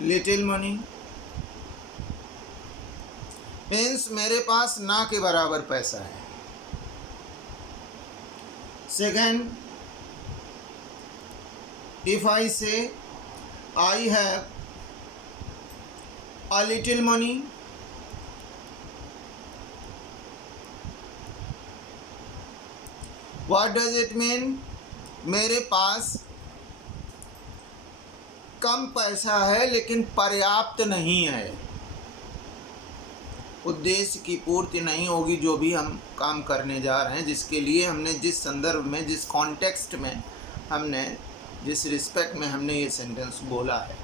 Little money means मेरे पास ना के बराबर पैसा है। सेकेंड, इफ आई से I have a little money, what does it mean? मेरे पास कम पैसा है लेकिन पर्याप्त नहीं है, उद्देश्य की पूर्ति नहीं होगी जो भी हम काम करने जा रहे हैं, जिसके लिए हमने जिस संदर्भ में, जिस कॉन्टेक्स्ट में हमने, जिस रिस्पेक्ट में हमने ये सेंटेंस बोला है।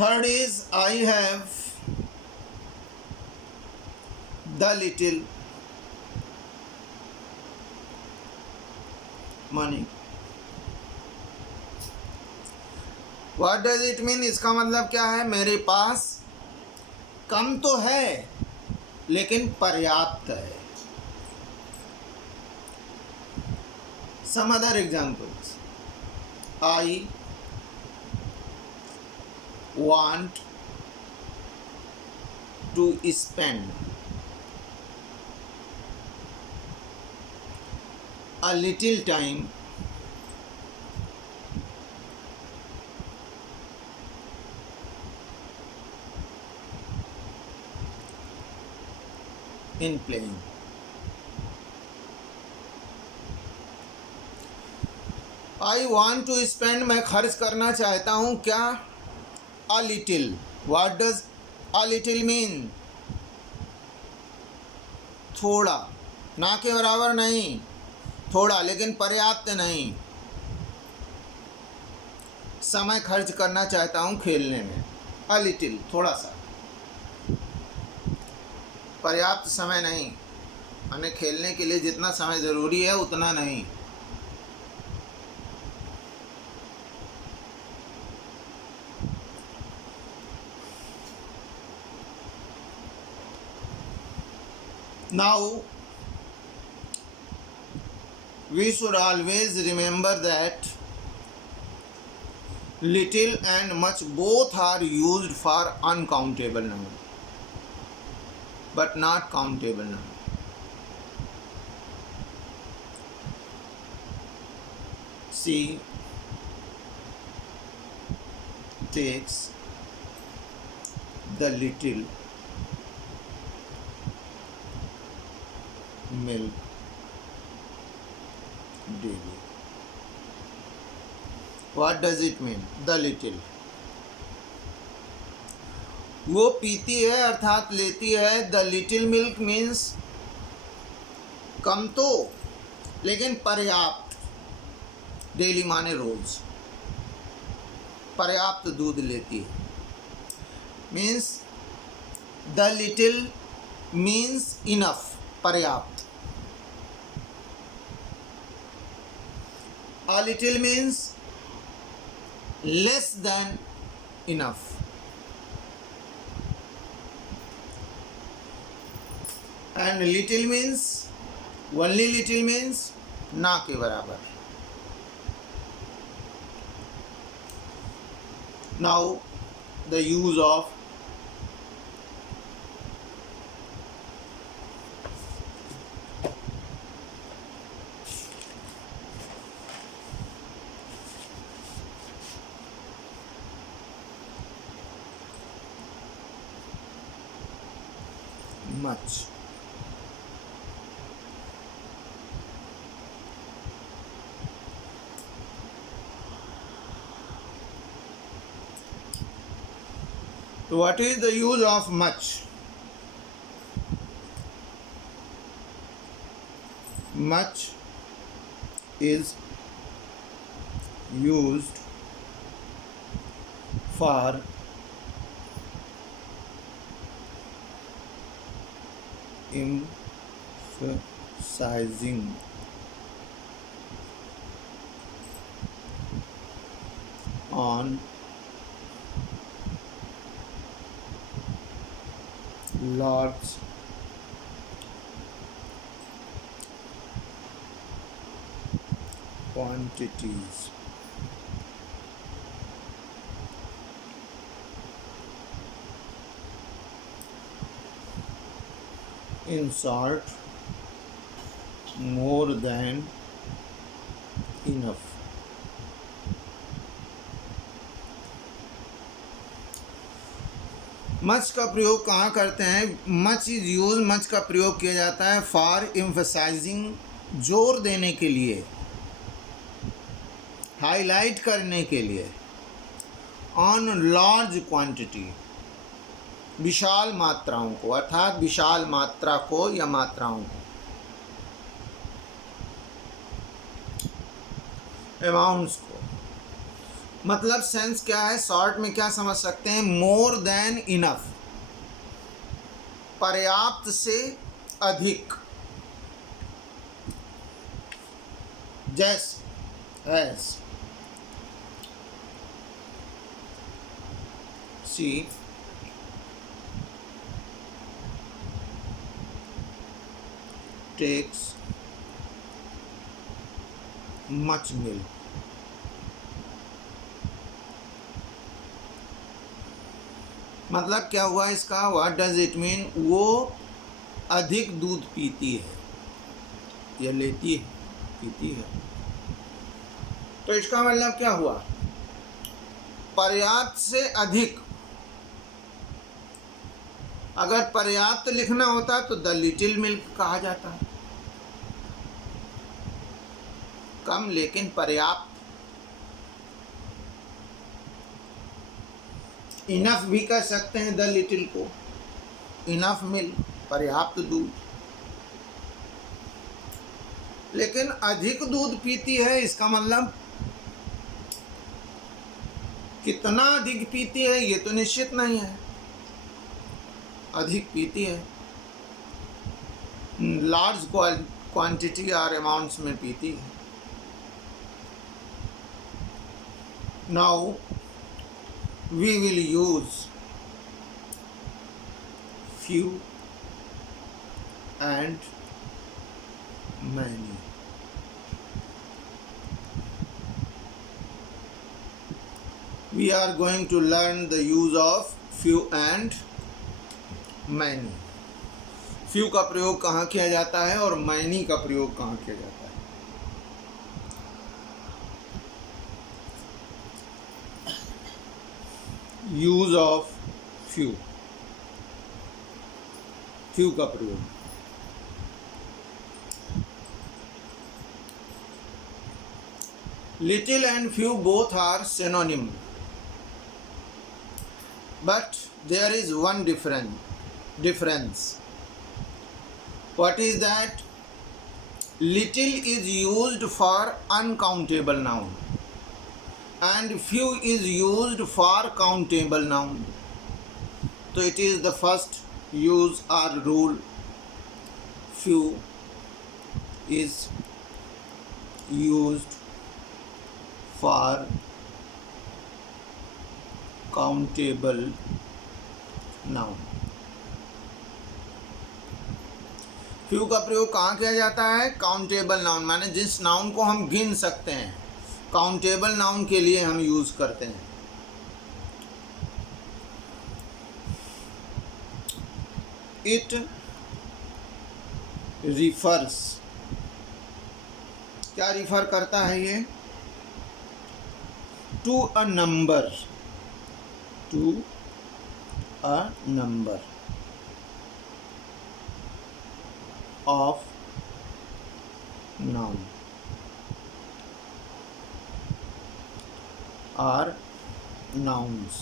Third is I have the little money, what does it mean? इसका मतलब क्या है? मेरे पास कम तो है लेकिन पर्याप्त है। Some other examples, I want to spend a little time in playing. I want to spend, मैं खर्च करना चाहता हूँ क्या? A little. What does a little mean? थोड़ा, ना के बराबर नहीं, थोड़ा लेकिन पर्याप्त नहीं। समय खर्च करना चाहता हूँ खेलने में, a little, थोड़ा सा, पर्याप्त समय नहीं, हमें खेलने के लिए जितना समय ज़रूरी है उतना नहीं। Now, we should always remember that little and much both are used for uncountable number, but not countable number. She takes the little milk daily. What does it mean? The little. वो पीती है अर्थात लेती है। The little milk means कम तो लेकिन पर्याप्त, daily माने रोज, पर्याप्त दूध लेती है। Means the little means enough, पर्याप्त। A little means less than enough. And little means, only little means ना के बराबर। Now the use of much. So what is the use of much? Much is used for emphasizing on large quantities in short, more than enough. Much का प्रयोग कहाँ करते हैं? Much is use, much का प्रयोग किया जाता है फॉर एम्फसाइजिंग, जोर देने के लिए, हाईलाइट करने के लिए, ऑन लार्ज क्वांटिटी, विशाल मात्राओं को, अर्थात विशाल मात्रा को या मात्राओं को, अमाउंट्स को। मतलब सेंस क्या है? शॉर्ट में क्या समझ सकते हैं? मोर देन इनफ, पर्याप्त से अधिक, जैसे एज सी टेक्स मच मिल्क। मतलब क्या हुआ इसका? What does it mean? वो अधिक दूध पीती है या लेती है, पीती है। तो इसका मतलब क्या हुआ? पर्याप्त से अधिक। अगर पर्याप्त लिखना होता तो द लिटिल मिल्क कहा जाता है, कम लेकिन पर्याप्त। इनफ भी कह सकते हैं द लिटिल को, इनफ मिल्क, पर्याप्त दूध। लेकिन अधिक दूध पीती है, इसका मतलब कितना अधिक पीती है ये तो निश्चित नहीं है। अधिक पीती है, लार्ज क्वांटिटी और अमाउंट्स में पीती है। Now we will use few and many. We are going to learn the use of few and many. few का प्रयोग कहाँ किया जाता है और many का प्रयोग कहाँ किया जाता है? यूज ऑफ फ्यू, फ्यू का प्रयोग। Little and few both are synonym, but there is one difference. What is that? Little is used for uncountable noun and few is used for countable noun. So it is the first use or rule. Few is used for countable noun. Few का प्रयोग कहाँ किया जाता है? Countable noun, माने जिस noun को हम गिन सकते हैं, काउंटेबल नाउन के लिए हम यूज करते हैं। इट रिफर्स, क्या रिफर करता है ये? To a number, to a number of noun or nouns.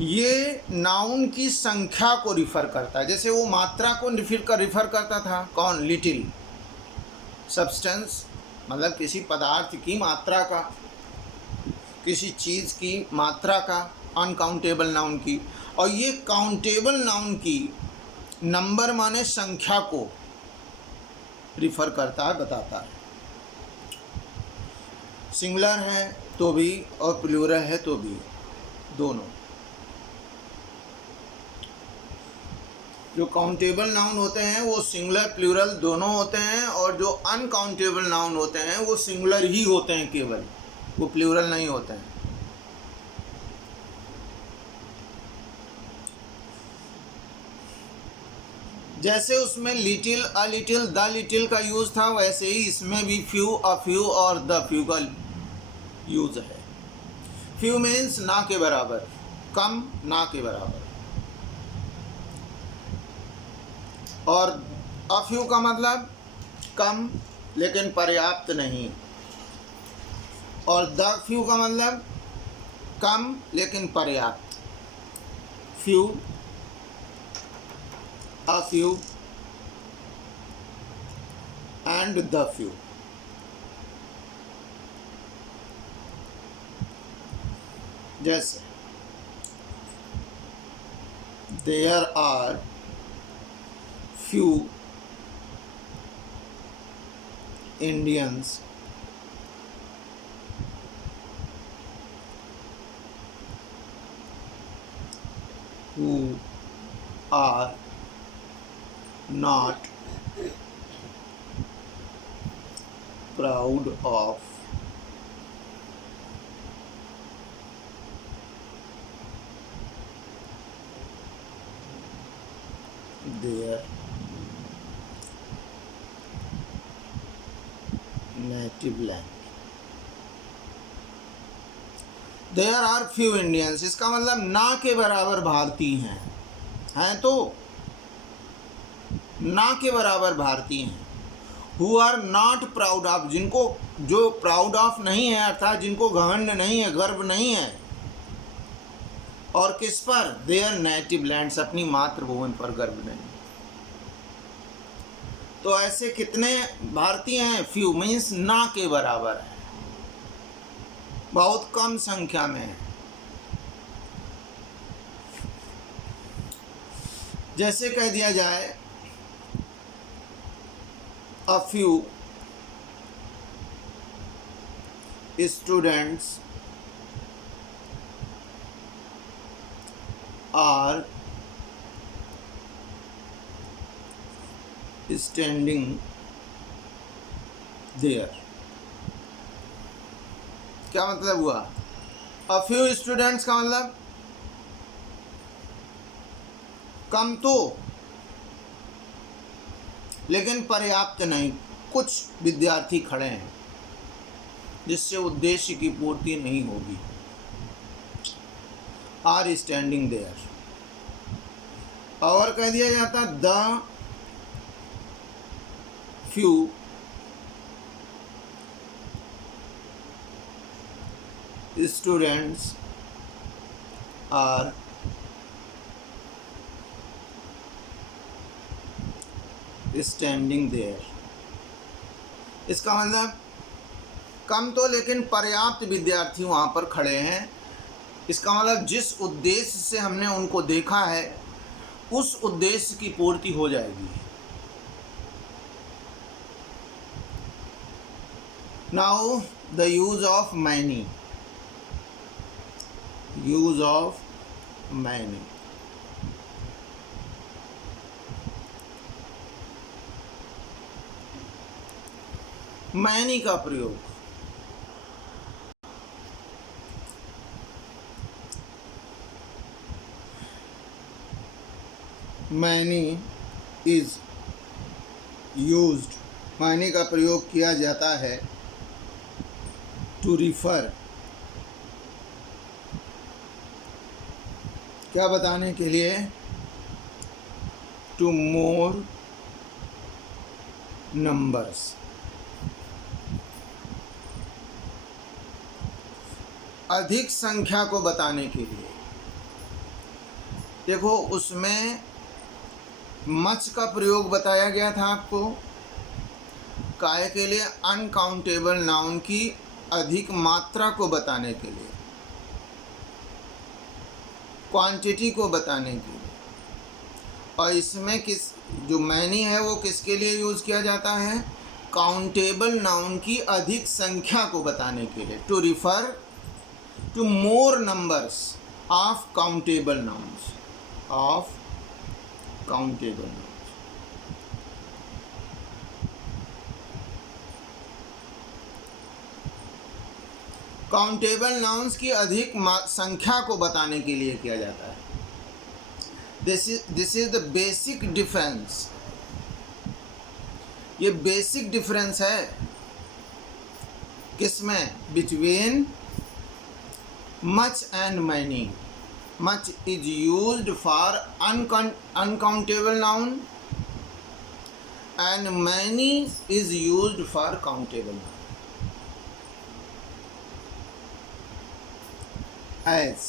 ये नाउन की संख्या को रिफर करता है। जैसे वो मात्रा को रिफर करता था, कौन? लिटिल। सब्सटेंस मतलब किसी पदार्थ की मात्रा का, किसी चीज़ की मात्रा का, अनकाउंटेबल नाउन की। और ये काउंटेबल नाउन की नंबर माने संख्या को रिफर करता है, बताता है। सिंगुलर है तो भी और प्लूरल है तो भी, दोनों। जो काउंटेबल नाउन होते हैं वो सिंगुलर प्लूरल दोनों होते हैं, और जो अनकाउंटेबल नाउन होते हैं वो सिंगुलर ही होते हैं केवल, वो प्लूरल नहीं होते हैं। जैसे उसमें little, a little, the little का यूज़ था, वैसे ही इसमें भी फ्यू, अ फ्यू और द फ्यू का यूज़ है। फ्यू मीन्स ना के बराबर, कम, ना के बराबर, और अ फ्यू का मतलब कम लेकिन पर्याप्त नहीं, और द फ्यू का मतलब कम लेकिन पर्याप्त। Few, a few and the few. जैसे there are few Indians who are not proud of their native land. There are few Indians, इसका मतलब ना के बराबर भारतीय हैं तो ना के बराबर भारतीय हैं। Who are not proud of, जिनको, जो प्राउड ऑफ नहीं है, अर्थात जिनको घमंड नहीं है, गर्व नहीं है, और किस पर? देयर नेटिव लैंड्स, अपनी मातृभूमि पर गर्व नहीं। तो ऐसे कितने भारतीय हैं? फ्यू मीन्स ना के बराबर है, बहुत कम संख्या में है। जैसे कह दिया जाए a few students are standing there. क्या मतलब हुआ? अ फ्यू स्टूडेंट्स का मतलब कम तो, लेकिन पर्याप्त नहीं, कुछ विद्यार्थी खड़े हैं जिससे उद्देश्य की पूर्ति नहीं होगी। Are standing there. और कह दिया जाता the few students are standing there. इसका मतलब कम तो लेकिन पर्याप्त विद्यार्थी वहाँ पर खड़े हैं। इसका मतलब जिस उद्देश्य से हमने उनको देखा है उस उद्देश्य की पूर्ति हो जाएगी। Now the use of many. Use of many, many का प्रयोग। मैनी इज यूज्ड, मैनी का प्रयोग किया जाता है टू रिफर, क्या बताने के लिए? टू मोर नंबर्स, अधिक संख्या को बताने के लिए। देखो उसमें मच का प्रयोग बताया गया था आपको, काय के लिए? अनकाउंटेबल नाउन की अधिक मात्रा को बताने के लिए, क्वांटिटी को बताने के लिए। और इसमें किस, जो मैनी है वो किसके लिए यूज़ किया जाता है? काउंटेबल नाउन की अधिक संख्या को बताने के लिए। To refer to more numbers of countable nouns, of countable nouns. Countable nouns की अधिक संख्या को बताने के लिए किया जाता है। This is the basic difference. ये बेसिक डिफरेंस है किसमें? Between much and many. Much is used for uncountable noun and many is used for countable. As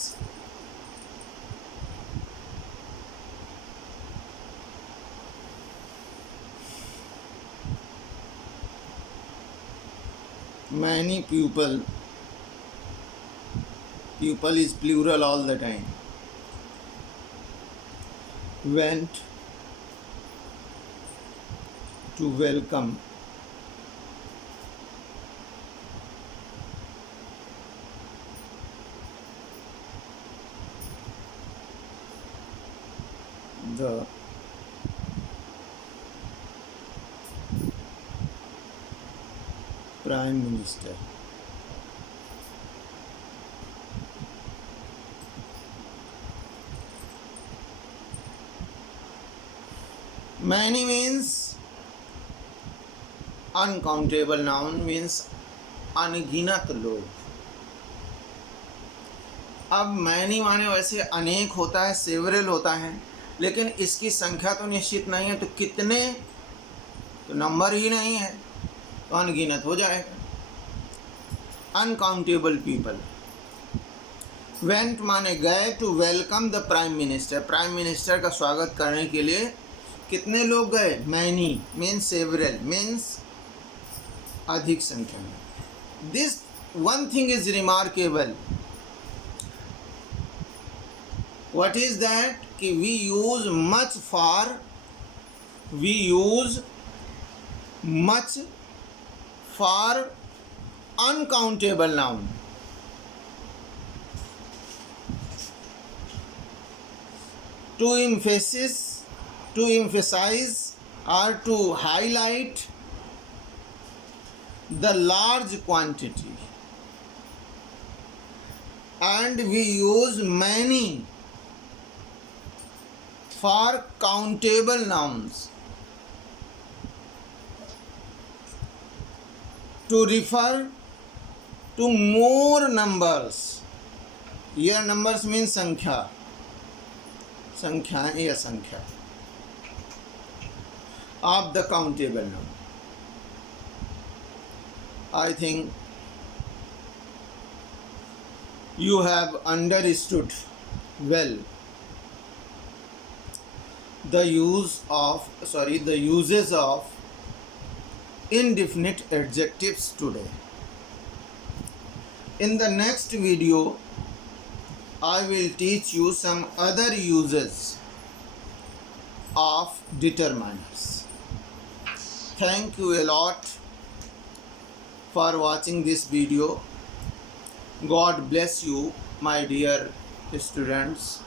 many pupil is plural all the time. Went to welcome the Prime Minister. Many means uncountable noun means अनगिनत लोग. अब many माने वैसे अनेक होता है, several होता है, लेकिन इसकी संख्या तो निश्चित नहीं है. तो कितने, तो नंबर ही नहीं है, तो अनगिनत हो जाएगा. Uncountable people. वेंट माने गए to welcome the prime minister. Prime minister का स्वागत करने के लिए कितने लोग गए? मैनी मीन्स सेवरल मीन्स अधिक संख्या में. This one thing is remarkable. What is that? कि we use much for uncountable noun. To emphasize or to highlight the large quantity, and we use many for countable nouns. To refer to more numbers. Here numbers means संख्या, संख्याएं या संख्या of the countable noun. I think you have understood well the uses of indefinite adjectives today. In the next video, I will teach you some other uses of determiners. Thank you a lot for watching this video. God bless you, my dear students.